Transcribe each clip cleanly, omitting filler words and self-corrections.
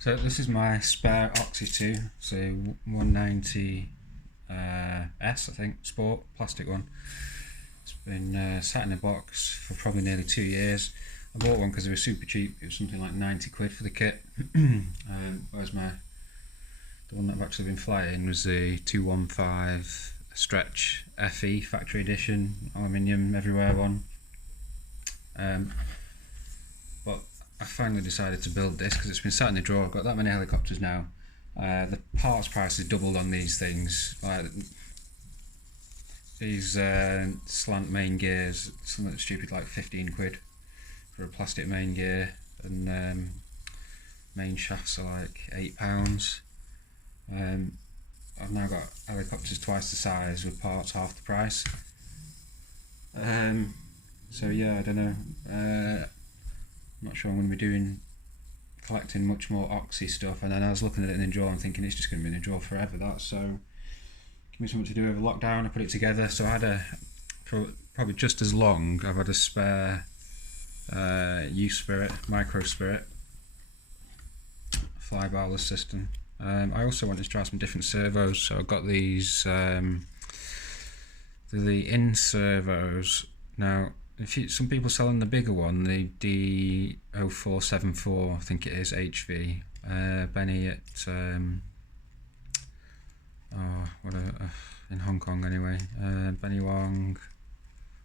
So this is my spare Oxy 2, so 190 S, I think, Sport, plastic one. It's been sat in a box for probably nearly 2 years. I bought one because they were super cheap. It was something like 90 quid for the kit. Whereas the one that I've actually been flying was the 215 Stretch FE factory edition, aluminium everywhere one. But I finally decided to build this because it's been sat in the drawer. I've got that many helicopters now. The parts price has doubled on these things. Like these slant main gears, something stupid like 15 quid for a plastic main gear, and main shafts are like £8. I've now got helicopters twice the size with parts half the price. So yeah, I don't know. I'm not sure I'm going to be collecting much more Oxy stuff. And then I was looking at it in the drawer and thinking it's just going to be in the drawer forever. That, so give me something to do over lockdown. I put it together. So I had probably just as long. I've had a spare U-Spirit, Micro Spirit fly barless system. I also wanted to try some different servos, so I've got these the in servos. Now, some people selling the bigger one, the D0474, I think it is, HV. Benny at in Hong Kong anyway. Benny Wong,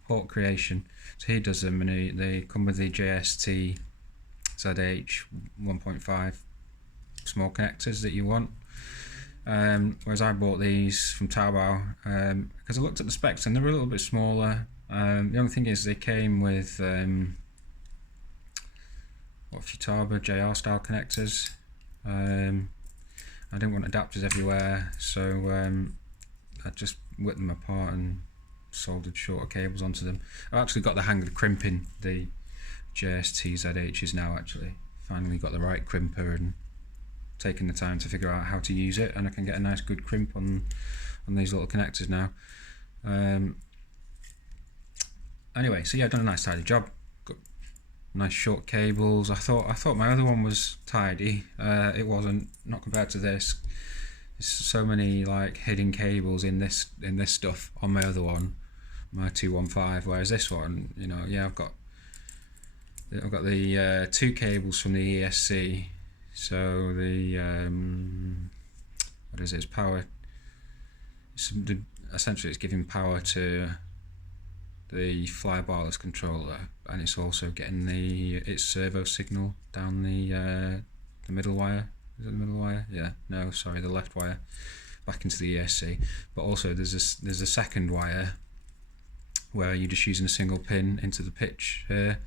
Hawk Creation. So he does them, and they come with the JST ZH 1.5 small connectors that you want. Whereas I bought these from Taobao because I looked at the specs and they were a little bit smaller. The only thing is they came with Futaba JR style connectors. I didn't want adapters everywhere, so I just whipped them apart and soldered shorter cables onto them. I've actually got the hang of crimping the JST ZHs now. Actually, finally got the right crimper and taking the time to figure out how to use it, and I can get a nice good crimp on these little connectors now. Anyway, so yeah, I've done a nice tidy job. Got nice short cables. I thought my other one was tidy. It wasn't, not compared to this. There's so many like hidden cables in this stuff on my other one, my 215. Whereas this one, you know, yeah, I've got the two cables from the ESC. So the what is it? It's power. Essentially, it's giving power to the fly barless controller, and it's also getting its servo signal down the middle wire. Is it the middle wire? Yeah. No, sorry, the left wire back into the ESC. But also there's a second wire where you're just using a single pin into the pitch here.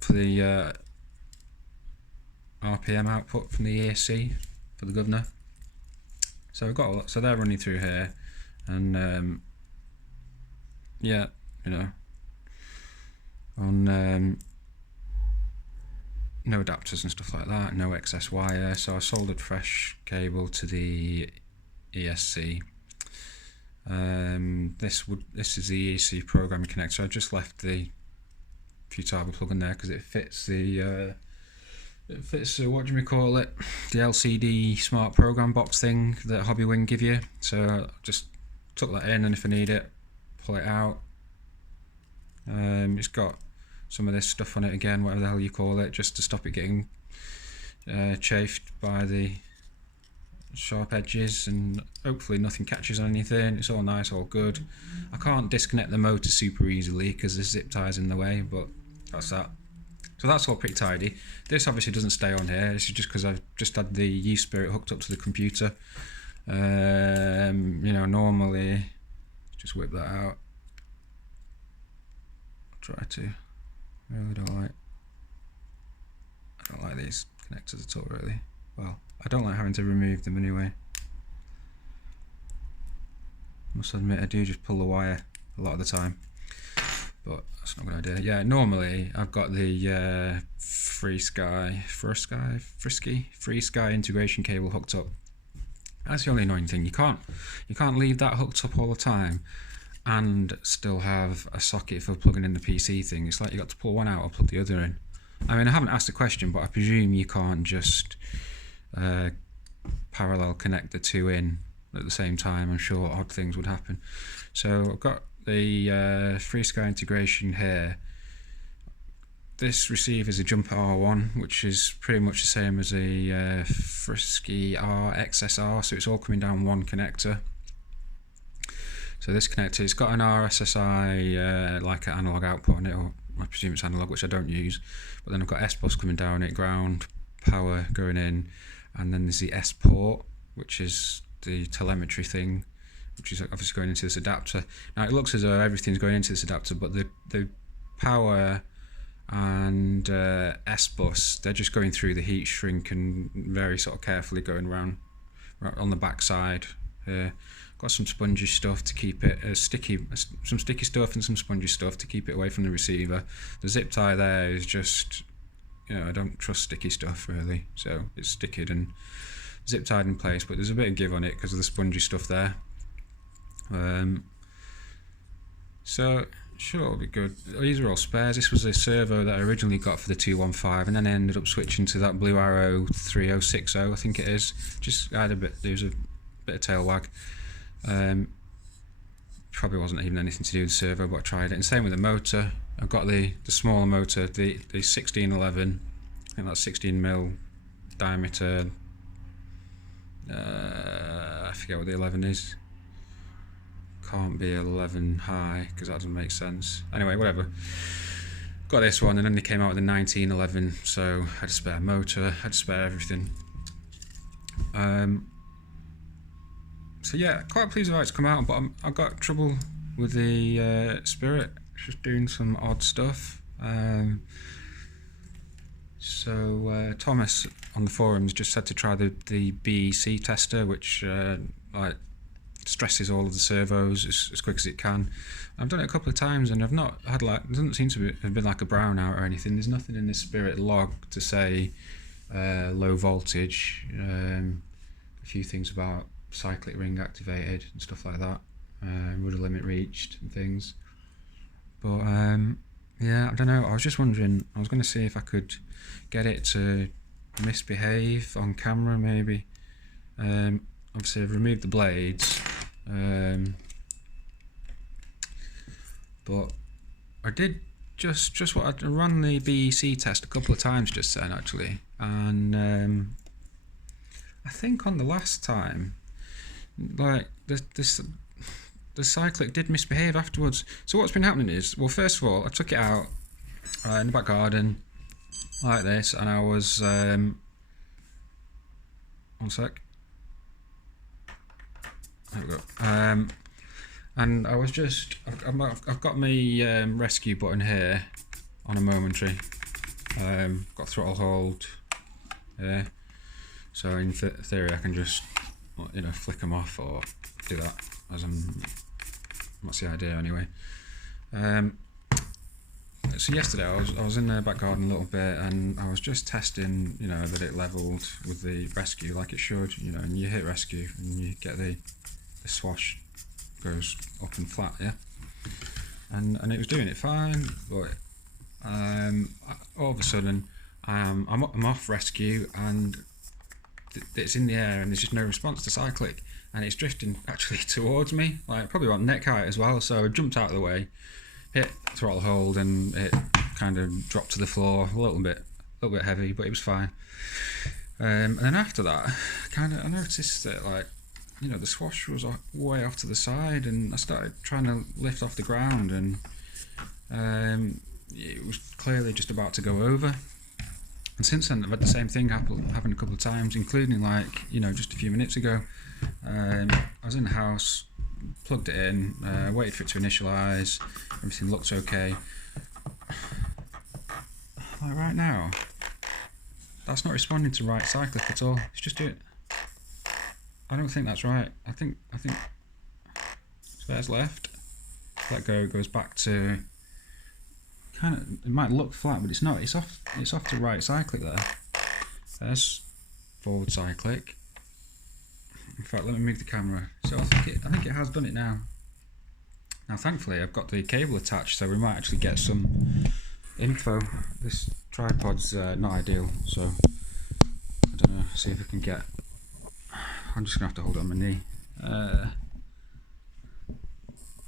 For the RPM output from the ESC for the governor. So we've got so they're running through here, and yeah, you know, on no adapters and stuff like that, no excess wire. So I soldered fresh cable to the ESC. This is the ESC programming connector. I just left the Futaba plug in there because it fits the what do we call it, the LCD smart program box thing that Hobbywing give you. So I just took that in, and if I need it, pull it out. It's got some of this stuff on it again, whatever the hell you call it, just to stop it getting chafed by the sharp edges, and hopefully nothing catches on anything. It's all nice, all good. I can't disconnect the motor super easily because there's zip ties in the way, but that's that. So that's all pretty tidy. This obviously doesn't stay on here. This is just because I've just had the U-Spirit hooked up to the computer. You know, normally just whip that out. I'll try to. I don't like these connectors at all, really. Well, I don't like having to remove them anyway. Must admit, I do just pull the wire a lot of the time, but that's not a good idea. Yeah, normally I've got the Free Sky integration cable hooked up. That's the only annoying thing. You can't leave that hooked up all the time and still have a socket for plugging in the PC thing. It's like you got to pull one out or plug the other in. I mean, I haven't asked the question, but I presume you can't just parallel connect the two in at the same time. I'm sure odd things would happen. So I've got the FreeSky integration here. This receiver is a Jumper R1, which is pretty much the same as a Frisky R XSR, so it's all coming down one connector. So this connector, it's got an RSSI like an analog output on it, or I presume it's analog, which I don't use. But then I've got S-bus coming down it, ground, power going in, and then there's the S port, which is the telemetry thing, which is obviously going into this adapter. Now it looks as though everything's going into this adapter, but the power and S-bus, they're just going through the heat shrink and very sort of carefully going around right on the back side here. Got some spongy stuff to keep it some sticky stuff and some spongy stuff to keep it away from the receiver. The zip tie there is just, I don't trust sticky stuff really, so it's sticky and zip tied in place, but there's a bit of give on it because of the spongy stuff there. So sure, it'll be good. These are all spares. This was a servo that I originally got for the 215, and then I ended up switching to that Blue Arrow 3060, I think it is. Just had there was a bit of tail wag. Probably wasn't even anything to do with the servo, but I tried it. And same with the motor. I've got the smaller motor, the 1611. I think that's 16mm diameter. I forget what the 11 is. Can't be 11 high because that doesn't make sense. Anyway, whatever. Got this one, and then they came out with the 1911, so I had a spare motor, had to spare everything. So yeah, quite pleased with how it's come out, but I've got trouble with the Spirit. Just doing some odd stuff. So Thomas on the forums just said to try the BEC tester, which like stresses all of the servos as quick as it can. I've done it a couple of times and I've not had it doesn't seem to have been like a brownout or anything. There's nothing in the Spirit log to say low voltage. A few things about cyclic ring activated and stuff like that, rudder limit reached and things. But yeah, I don't know. I was just wondering. I was going to see if I could get it to misbehave on camera, maybe. Obviously, I've removed the blades, but I did just what I ran the BEC test a couple of times just then actually, and I think on the last time, like the cyclic did misbehave afterwards. So what's been happening is, well, first of all, I took it out in the back garden like this, and I was one sec. There we go. And I was just, I've got my rescue button here on a momentary. Got throttle hold here, so in theory I can just, flick them off or do that as that's the idea anyway. So yesterday I was in the back garden a little bit, and I was just testing, that it levelled with the rescue like it should, and you hit rescue and you get the swash goes up and flat, yeah, and it was doing it fine, but all of a sudden I'm off rescue and it's in the air and there's just no response to cyclic, and it's drifting actually towards me, like probably about neck height as well. So I jumped out of the way, hit throttle hold, and it kind of dropped to the floor a little bit heavy, but it was fine. And then after that, I noticed that the swash was way off to the side, and I started trying to lift off the ground, and it was clearly just about to go over. And since then I've had the same thing happen a couple of times, including just a few minutes ago. I was in the house, plugged it in, waited for it to initialize, everything looked okay. Like right now, that's not responding to right cyclic at all. It's just doing. I don't think that's right. I think spares left. Let go, it goes back to it might look flat, but it's not. It's off to right cyclic there. There's forward cyclic. In fact, let me move the camera. So I think it has done it now. Now thankfully I've got the cable attached, so we might actually get some info. This tripod's not ideal, so I don't know, see if I can get, I'm just gonna have to hold it on my knee.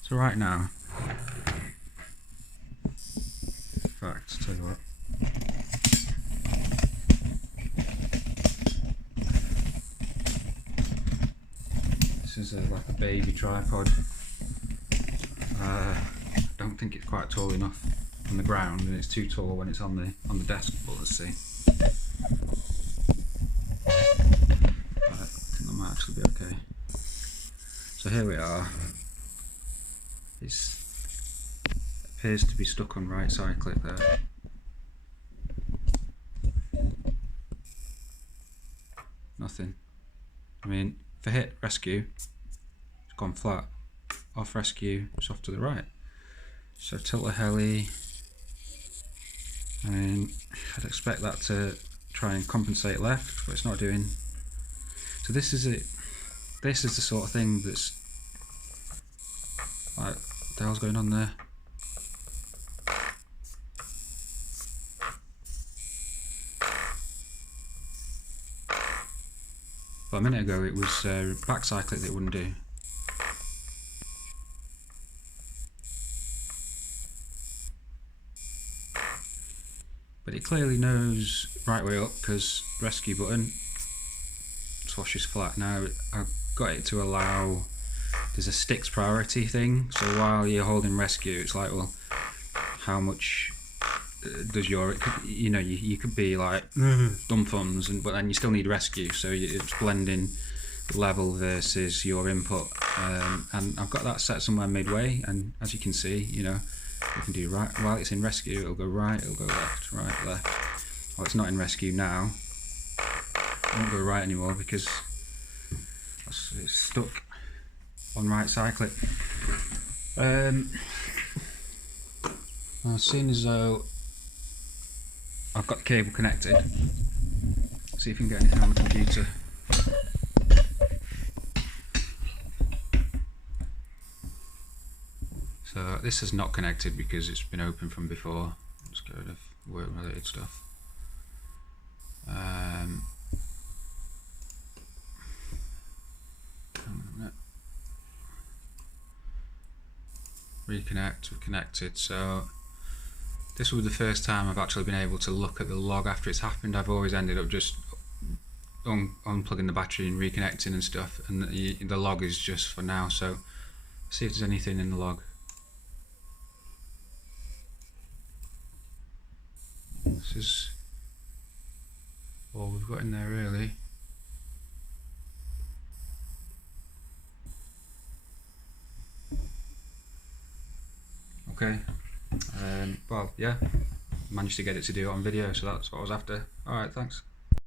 So right now, in fact, tell you what, this is like a baby tripod. I don't think it's quite tall enough on the ground, and it's too tall when it's on the desk. But let's see. I think that might actually be okay. So here we are. It appears to be stuck on right side click there. Nothing. I mean, if I hit rescue, it's gone flat. Off rescue, it's off to the right. So tilt the heli, and I'd expect that to try and compensate left, but it's not doing. So this is it. This is the sort of thing that's like, what the hell's going on there? But a minute ago it was back cyclic that it wouldn't do. But it clearly knows right way up, because rescue button, swashes flat. Now I've got it to allow, there's a sticks priority thing, so while you're holding rescue it's like, well, how much does your, you know, you could be like dumb thumbs, but then you still need rescue, so it's blending level versus your input, and I've got that set somewhere midway, and as you can see, you know, you can do right while it's in rescue, it'll go right, it'll go left, right, left. Well, it's not in rescue now, it won't go right anymore because it's stuck on right cyclic. Now, seeing as though I've got the cable connected, see if we can get anything on the computer. So this is not connected because it's been open from before. Let's get rid of work related stuff. Reconnect, we've connected. So this will be the first time I've actually been able to look at the log after it's happened. I've always ended up just unplugging the battery and reconnecting and stuff, and the log is just for now. So see if there's anything in the log. This is all we've got in there really. Okay, well, yeah, managed to get it to do it on video, so that's what I was after. Alright, thanks.